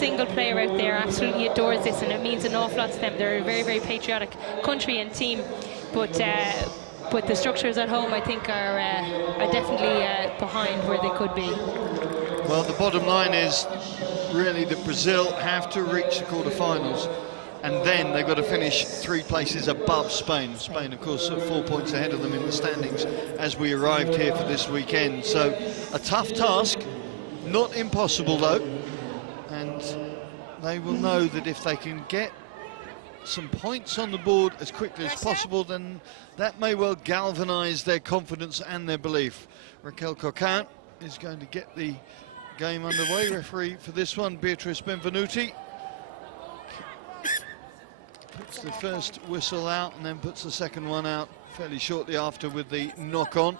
single player out there absolutely adores this, and it means an awful lot to them. They're a very, very patriotic country and team, but the structures at home, I think, are definitely behind where they could be. Well, the bottom line is really that Brazil have to reach the quarterfinals, and then they've got to finish 3 places above Spain. Spain, of course, 4 points ahead of them in the standings as we arrived here for this weekend. So a tough task, not impossible though, and they will know that if they can get some points on the board as quickly as possible, then that may well galvanise their confidence and their belief. Raquel Coquin is going to get the game underway. Referee for this one, Beatrice Benvenuti, puts the first whistle out and then puts the second one out fairly shortly after with the knock-on.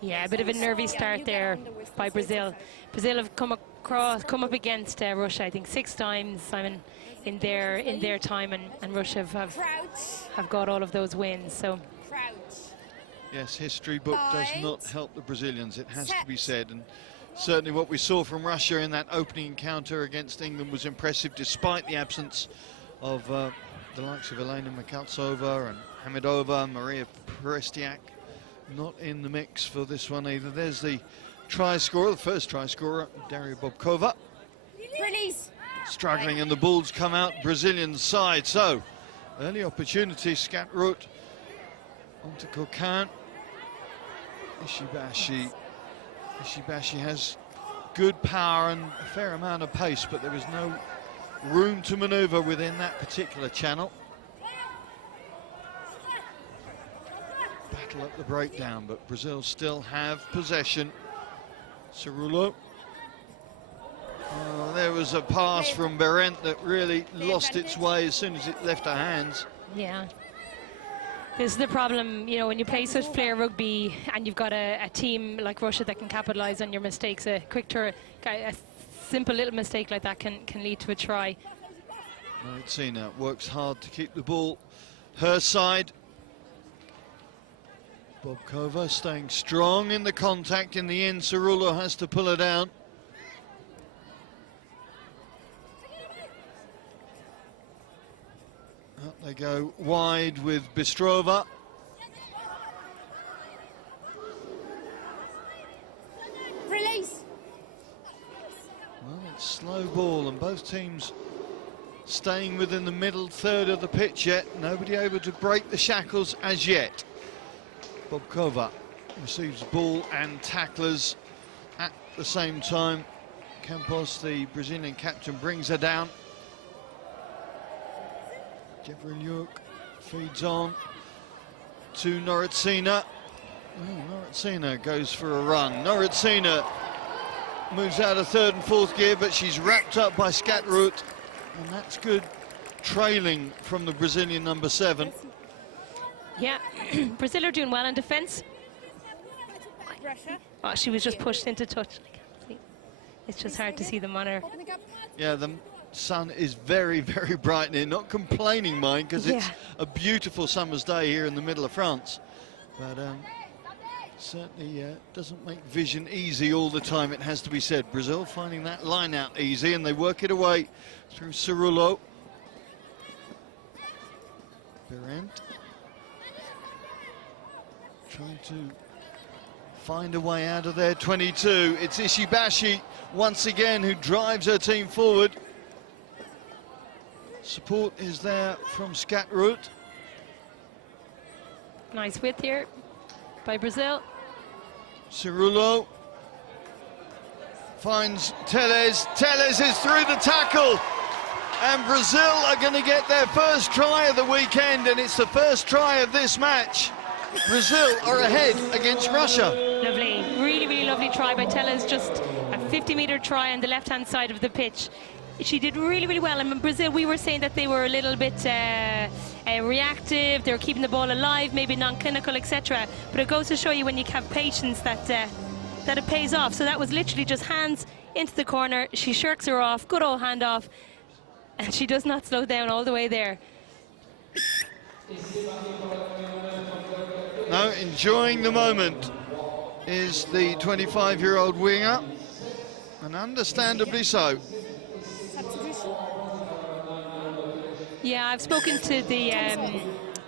Yeah, a bit of a nervy start there by Brazil. Brazil have come up against Russia, I think 6 times, Simon, in their time, and Russia have got all of those wins. So yes, history book does not help the Brazilians, it has to be said, and certainly what we saw from Russia in that opening encounter against England was impressive, despite the absence of the likes of Elena Mikhaltsova and Hamidova, Maria Prestiak, not in the mix for this one either. There's the try scorer, the first try scorer, Daria Bobkova. Release. Struggling, and the balls come out Brazilian side. So early opportunity, Scatrut onto Coquin. Ishibashi has good power and a fair amount of pace, but there is no room to maneuver within that particular channel. Battle at the breakdown, but Brazil still have possession. Cerullo. There was a pass from Berent that really lost its way as soon as it left her hands. yeah, this is the problem, you know, when you play such flair rugby and you've got a team like Russia that can capitalise on your mistakes. A simple little mistake like that can lead to a try. Maricina works hard to keep the ball her side. Bobkova staying strong in the contact in the end. Cerullo has to pull her down. Up they go wide with Bistrova. Release. Well, it's slow ball, and both teams staying within the middle third of the pitch yet. Nobody able to break the shackles as yet. Bobkova receives ball and tacklers at the same time. Campos, the Brazilian captain, brings her down. Jevrilyuk feeds on to Noritsina. Noritsina goes for a run. Noritsina moves out of 3rd and 4th gear, but she's wrapped up by Scatrut, and that's good trailing from the Brazilian number 7. Yeah, Brazil are doing well in defence. Oh, she was just pushed into touch. It's just hard to see them on her. Yeah, the sun is very, very bright here. Not complaining, mind, because it's a beautiful summer's day here in the middle of France. But certainly doesn't make vision easy all the time, it has to be said. Brazil finding that line out easy, and they work it away through Cerullo. Berent trying to find a way out of their 22. It's Ishibashi once again who drives her team forward. Support is there from Scatrut. Nice width here by Brazil. Cerullo finds Teles. Teles is through the tackle, and Brazil are going to get their first try of the weekend, and it's the first try of this match. Brazil are ahead against Russia. Lovely, really, really lovely try by Teles. Just a 50-metre try on the left-hand side of the pitch. She did really, really well. And in Brazil, we were saying that they were a little bit reactive. They were keeping the ball alive, maybe non-clinical, etc. But it goes to show you when you have patience that it pays off. So that was literally just hands into the corner. She shirks her off, good old handoff, and she does not slow down all the way there. No, enjoying the moment is the 25-year-old winger, and understandably so. Yeah, I've spoken to the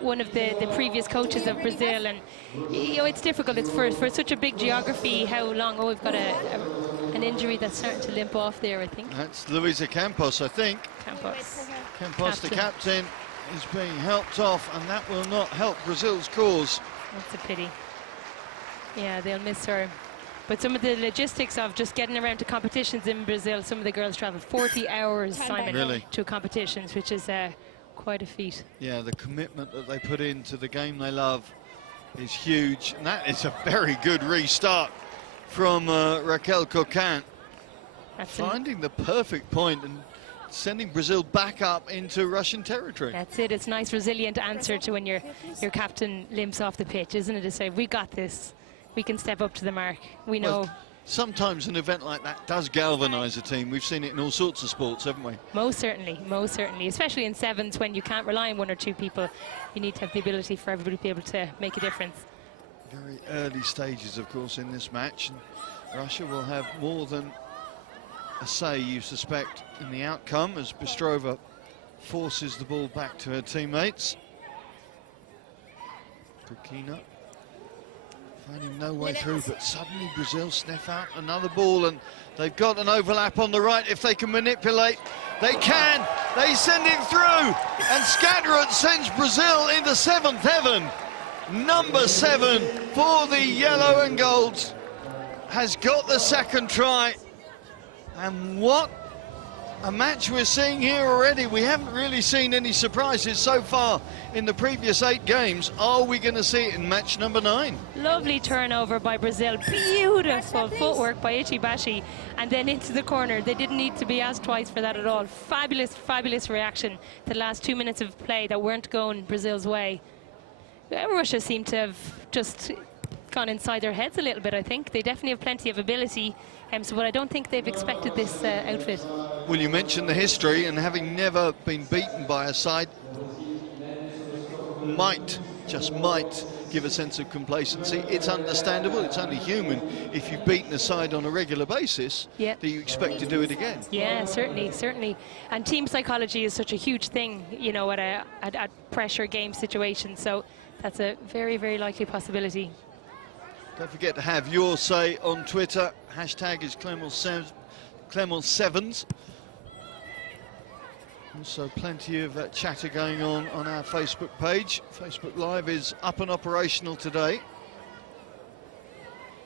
one of the previous coaches of Brazil, and it's difficult. It's for such a big geography. How long? Oh, we've got an injury that's starting to limp off there, I think. That's Luisa Campos, I think. Campos, the captain, is being helped off, and that will not help Brazil's cause. That's a pity. Yeah, they'll miss her. But some of the logistics of just getting around to competitions in Brazil, some of the girls travel 40 hours, Simon, to competitions, which is quite a feat. Yeah, the commitment that they put into the game they love is huge. And that is a very good restart from Raquel Coquin. Finding the perfect point and sending Brazil back up into Russian territory. That's it. It's a nice, resilient answer to when your captain limps off the pitch, isn't it? To say, we got this. We can step up to the mark. We know. Well, sometimes an event like that does galvanise a team. We've seen it in all sorts of sports, haven't we? Most certainly, especially in sevens when you can't rely on one or two people. You need to have the ability for everybody to be able to make a difference. Very early stages, of course, in this match. And Russia will have more than a say, you suspect, in the outcome as Bystrova forces the ball back to her teammates. Kukina finding no way through, but suddenly Brazil sniff out another ball, and they've got an overlap on the right. If they can manipulate, they can. They send it through, and Scatterett sends Brazil into seventh heaven. Number 7 for the yellow and golds has got the second try. And what a match we're seeing here already. We haven't really seen any surprises so far in the previous 8 games. Are we going to see it in match number 9? Lovely turnover by Brazil. Beautiful footwork by Ichibashi. And then into the corner. They didn't need to be asked twice for that at all. Fabulous, fabulous reaction to the last 2 minutes of play that weren't going Brazil's way. Russia seemed to have just gone inside their heads a little bit, I think. They definitely have plenty of ability. But I don't think they've expected this outfit. Well, you mentioned the history, and having never been beaten by a side just might give a sense of complacency. It's understandable, it's only human if you've beaten a side on a regular basis, that you expect to do it again. Yeah, certainly. And team psychology is such a huge thing, you know, at a pressure game situation. So that's a very, very likely possibility. Don't forget to have your say on Twitter. Hashtag is Clermont Sevens. Also plenty of chatter going on our Facebook page. Facebook Live is up and operational today.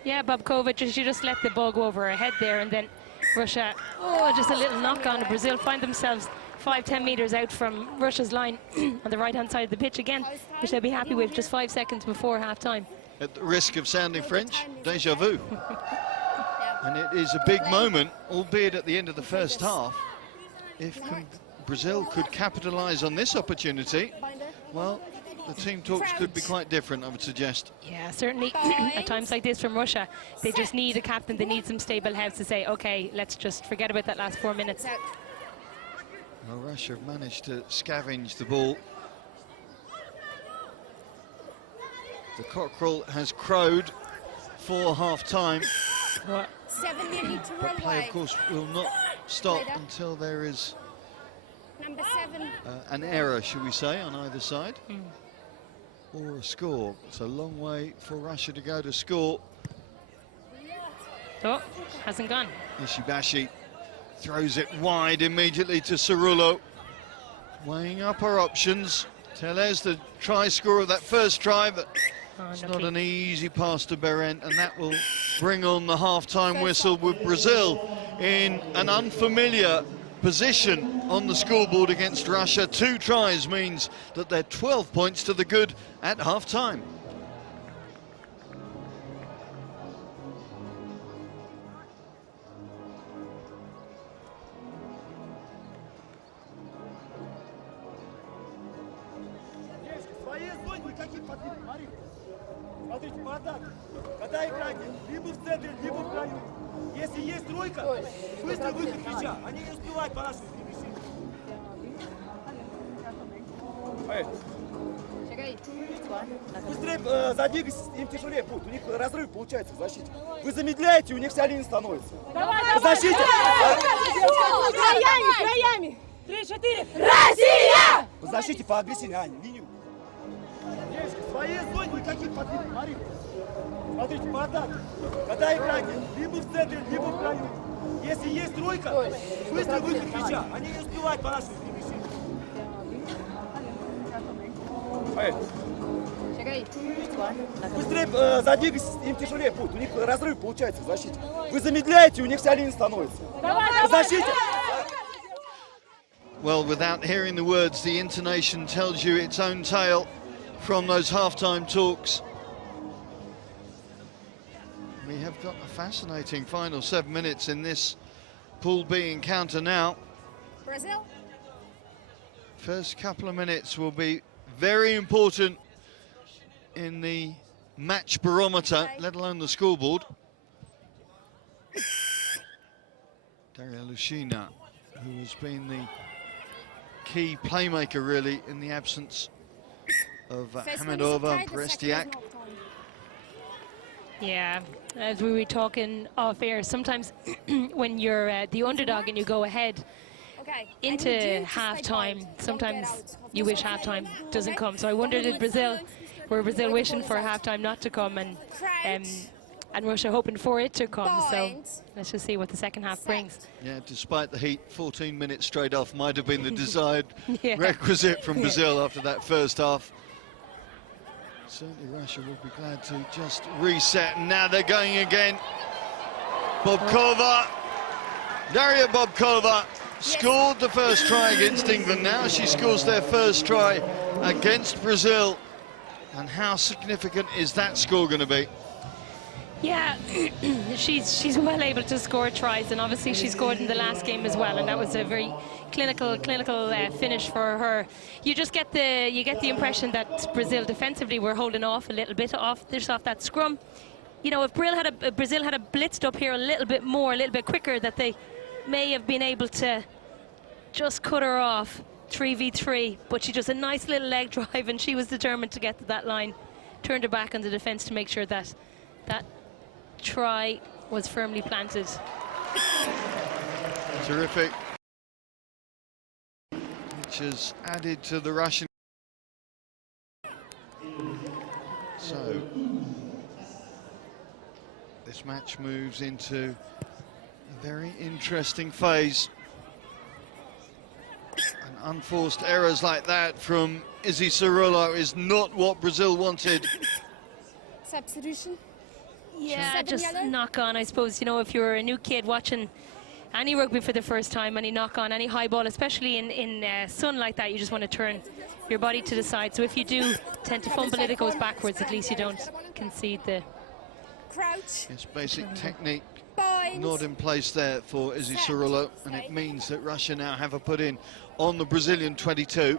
Yeah, Bobkovic, she just let the ball go over her head there, and then Russia, just a little knock on. Brazil find themselves 5-10 meters out from Russia's line on the right-hand side of the pitch again, which they'll be happy with just 5 seconds before half-time. At the risk of sounding French, déjà vu. And it is a big moment, albeit at the end of the first half. If Brazil could capitalise on this opportunity, well, the team talks could be quite different, I would suggest. Yeah, certainly. At times like this from Russia, they just need a captain, they need some stable heads to say, okay, let's just forget about that last 4 minutes. Well, Russia have managed to scavenge the ball. The cockerel has crowed for half-time. But play, of course, will not stop until there is Number 7. an error, shall we say, on either side, or a score. It's a long way for Russia to go to score. Oh, hasn't gone. Ishibashi throws it wide immediately to Cerullo. Weighing up her options. Teles, the try scorer of that first try, but it's not an easy pass to Berent, and that will bring on the half-time whistle with Brazil in an unfamiliar position on the scoreboard against Russia. 2 tries means that they're 12 points to the good at half-time. Смотрите, по атаке. Когда играете, либо в центре, либо в краю. Если есть тройка, быстрый выход мяча. Они не успевают по нашему перемещению. Быстрее задвигайтесь, им тяжелее будет. У них разрыв получается в защите. Вы замедляете, у них вся линия становится. В защите! Краями! 3-4. Россия! В защите поагрессивнее, Аня, линию. Девушки, в своей зоне никаких подвигов, смотрите. Смотрите, по атаке. Когда играете, либо в центре, либо в краю. Если есть тройка, быстрый выход мяча. Они не успевают по нашему перемещению. Быстрее задвигайтесь, им тяжелее будет. У них разрыв получается в защите. Вы замедляете, у них вся линия становится. В защите. Well, without hearing the words, the intonation tells you its own tale from those half-time talks. We have got a fascinating final 7 minutes in this Pool B encounter now. Brazil. First couple of minutes will be very important in the match barometer, let alone the scoreboard. Daria Lushina, who has been the key playmaker really in the absence of Hamidova and Prestiak. Yeah, as we were talking off air, sometimes when you're the underdog and you go ahead into half-time, sometimes you wish half-time doesn't come. So I wonder, were Brazil wishing for half-time not to come, and Russia hoping for it to come? So let's just see what the second half brings. Yeah, despite the heat, 14 minutes straight off might have been the desired requisite from Brazil after that first half. Certainly Russia will be glad to just reset, and now they're going again. Bobkova, Daria Bobkova scored the first try against England. Now she scores their first try against Brazil. And how significant is that score going to be? Yeah, she's well able to score tries, and obviously she scored in the last game as well, and that was a very clinical finish for her. You just get the impression that Brazil defensively were holding off a little bit off that scrum. You know, if Brazil had a blitzed up here a little bit more, a little bit quicker, that they may have been able to just cut her off 3v3, but she just a nice little leg drive, and she was determined to get to that line, turned her back on the defense to make sure that that try was firmly planted. Terrific. Which has added to the Russian. So this match moves into a very interesting phase. And unforced errors like that from Izzy Cerullo is not what Brazil wanted. Substitution. Yeah, just knock on, I suppose. You know, if you're a new kid watching any rugby for the first time, any knock on, any high ball, especially in sun like that, you just want to turn your body to the side. So if you do tend to fumble it, it goes backwards. At least you don't concede the crouch. It's basic technique not in place there for Izzy Cerullo, and it means that Russia now have a put in on the Brazilian 22.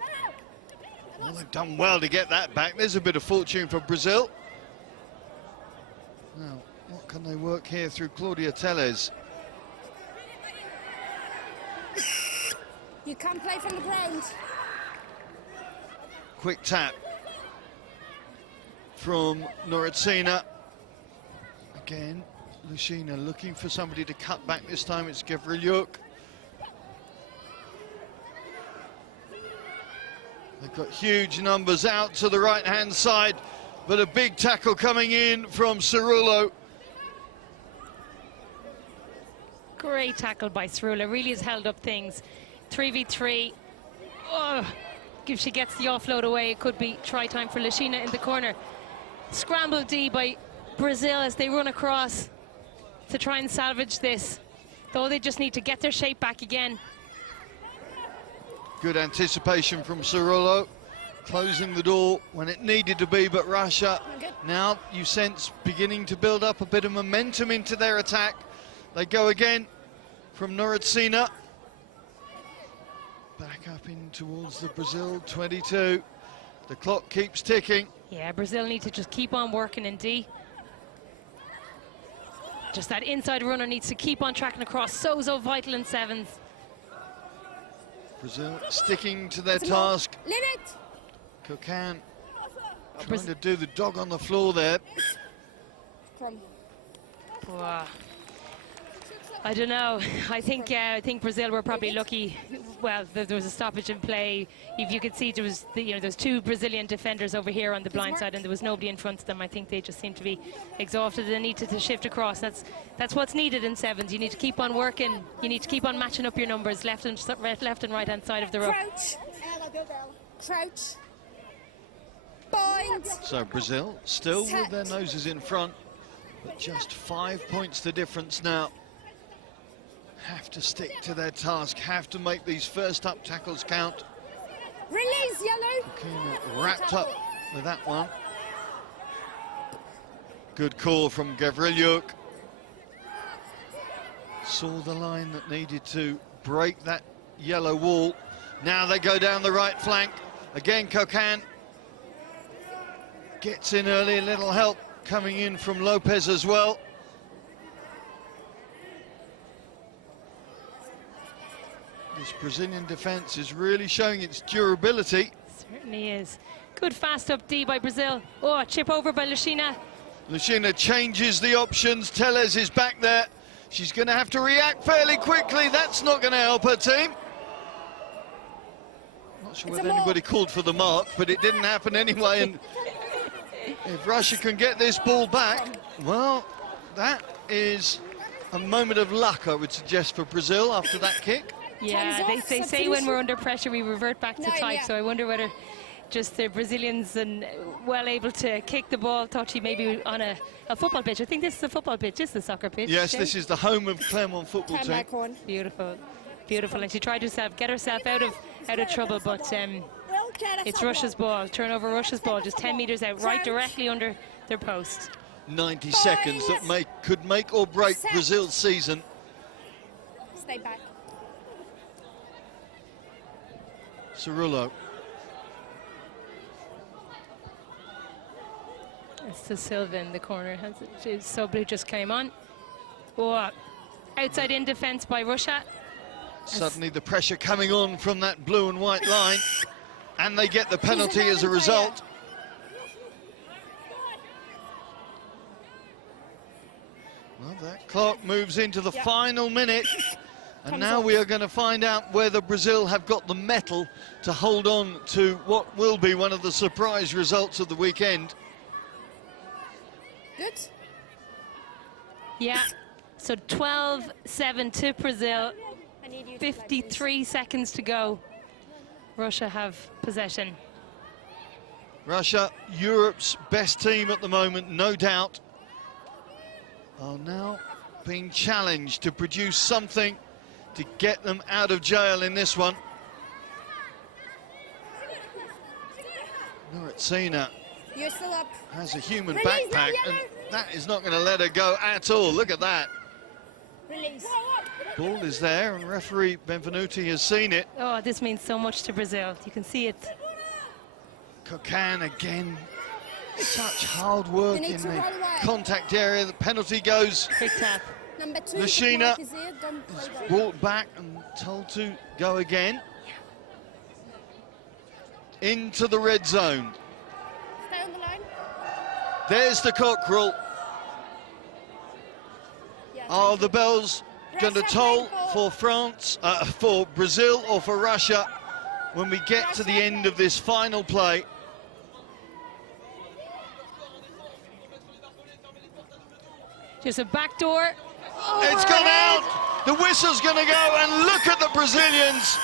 Well, they've done well to get that back. There's a bit of fortune for Brazil. Now, what can they work here through Claudia Teles? You can't play from the ground. Quick tap from Noritsina. Again, Lushina looking for somebody to cut back. This time it's Gavrilyuk. They've got huge numbers out to the right-hand side, but a big tackle coming in from Cerullo. great tackle by Cerullo. Really has held up things. 3v3. Oh, if she gets the offload away, it could be try time for Lushina in the corner. Scramble D by Brazil as they run across to try and salvage this. Though they just need to get their shape back again. Good anticipation from Cerullo, closing the door when it needed to be, but Russia now, you sense, beginning to build up a bit of momentum into their attack. They go again from Noritsina. Back up in towards the Brazil 22. The clock keeps ticking. Yeah, Brazil need to just keep on working in D. Just that inside runner needs to keep on tracking across. So vital in sevens. Brazil sticking to their task. Limit. Kokan trying to do the dog on the floor there. Wow. I don't know. I think Brazil were probably lucky well, there was a stoppage in play. If you could see, there was there's two Brazilian defenders over here on the blind side, and there was nobody in front of them. I think they just seemed to be exhausted and needed to shift across. That's what's needed in sevens. You need to keep on working. You need to keep on matching up your numbers, left and right hand side of the rope. Crouch. Crouch. Bind. So Brazil still with their noses in front, but just 5 points the difference now. Have to stick to their task, have to make these first up tackles count. Release, yellow. Kina wrapped up with that one. Good call from Gavrilyuk. Saw the line that needed to break that yellow wall. Now they go down the right flank. Again, Cocan gets in early, a little help coming in from Lopez as well. This Brazilian defence is really showing its durability. Certainly is. Good fast up D by Brazil. Oh, chip over by Lucina. Lucina changes the options. Tellez is back there. She's going to have to react fairly quickly. That's not going to help her team. Not sure whether anybody called for the mark, but it didn't happen anyway. And if Russia can get this ball back, well, that is a moment of luck, I would suggest, for Brazil after that kick. Yeah, they say when we're under pressure we revert back to type, so I wonder whether just the Brazilians and well able to kick the ball, thought she maybe on a football pitch. I think this is a football pitch, this is the soccer pitch. Yes, this is the home of Clermont football team. Beautiful, beautiful, and she tried to get herself out of trouble, but it's Russia's ball, turnover Russia's ball, just 10 metres out, right directly under their post. 90 seconds that could make or break Brazil's season. Stay back. Cerullo. It's the Silva in the corner. Soblu just came on. Oh, outside in defence by Russia. Suddenly the pressure coming on from that blue and white line, and they get the penalty as a result. Well, that clock moves into the final minute. And now we are going to find out whether Brazil have got the mettle to hold on to what will be one of the surprise results of the weekend. Good. Yeah, so 12-7 to Brazil, 53 seconds to go. Russia have possession. Russia, Europe's best team at the moment, no doubt, are now being challenged to produce something to get them out of jail in this one. Nuretzina has a human backpack, and that is not going to let her go at all. Look at that. Release. Ball is there, and referee Benvenuti has seen it. Oh, this means so much to Brazil. You can see it. Cocan again. Such hard work in the contact area. The penalty goes. Big tap. Number 2. Lucina is brought back and told to go again. Into the red zone. Stay on the line. There's the cockerel. Are the bells going to toll for France, for Brazil or for Russia when we get to the end of this final play? Just a back door. It's gone out. The whistle's going to go, and look at the Brazilians.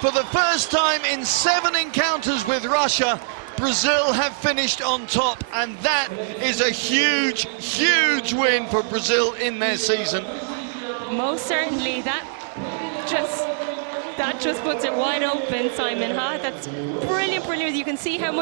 For the first time in 7 encounters with Russia, Brazil have finished on top, and that is a huge, huge win for Brazil in their season. Most certainly, that just puts it wide open, Simon, huh? That's brilliant, brilliant. You can see how much